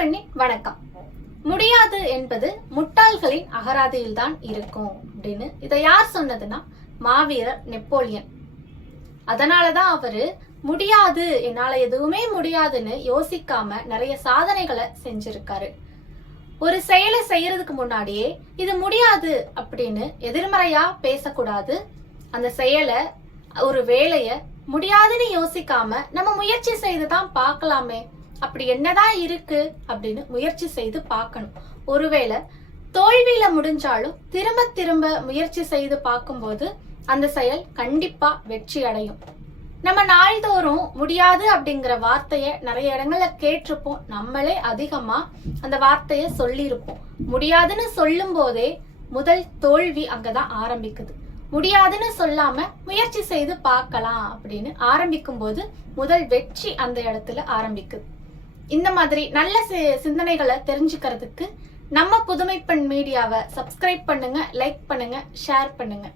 பெண்ணின் வணக்கம். முடியாது என்பது முட்டாள்களின் அகராதியில் தான் இருக்கும் அப்படின்னு இதை யார் சொன்னதுன்னா மாவீரர் நெப்போலியன். அதனாலதான் அவரு முடியாது என்னால எதுவுமே முடியாதுன்னு யோசிக்காம நிறைய சாதனைகளை செஞ்சிருக்காரு. ஒரு செயலை செய்யறதுக்கு முன்னாடியே இது முடியாது அப்படின்னு எதிர்மறையா பேசக்கூடாது. அந்த செயலை ஒரு வேலைய முடியாதுன்னு யோசிக்காம நம்ம முயற்சி செய்து தான் பார்க்கலாமே அப்படி என்னதான் இருக்கு அப்படின்னு முயற்சி செய்து பார்க்கணும். ஒருவேளை தோல்வியில முடிஞ்சாலும் திரும்ப திரும்ப முயற்சி செய்து பார்க்கும்போது அந்த செயல் கண்டிப்பா வெற்றி அடையும். நம்ம நாள்தோறும் முடியாது அப்படிங்கிற வார்த்தைய நிறைய இடங்கள்ல கேட்டிருப்போம். நம்மளே அதிகமா அந்த வார்த்தைய சொல்லியிருப்போம். முடியாதுன்னு சொல்லும் போதே முதல் தோல்வி அங்கதான் ஆரம்பிக்குது. முடியாதுன்னு சொல்லாம முயற்சி செய்து பார்க்கலாம் அப்படின்னு ஆரம்பிக்கும் போது முதல் வெற்றி அந்த இடத்துல ஆரம்பிக்குது. இந்த மாதிரி நல்ல சி- சிந்தனைகளை தெரிஞ்சுக்கிறதுக்கு நம்ம புதுமைப்பெண் மீடியாவை சப்ஸ்கிரைப் பண்ணுங்க லைக் பண்ணுங்க ஷேர் பண்ணுங்க.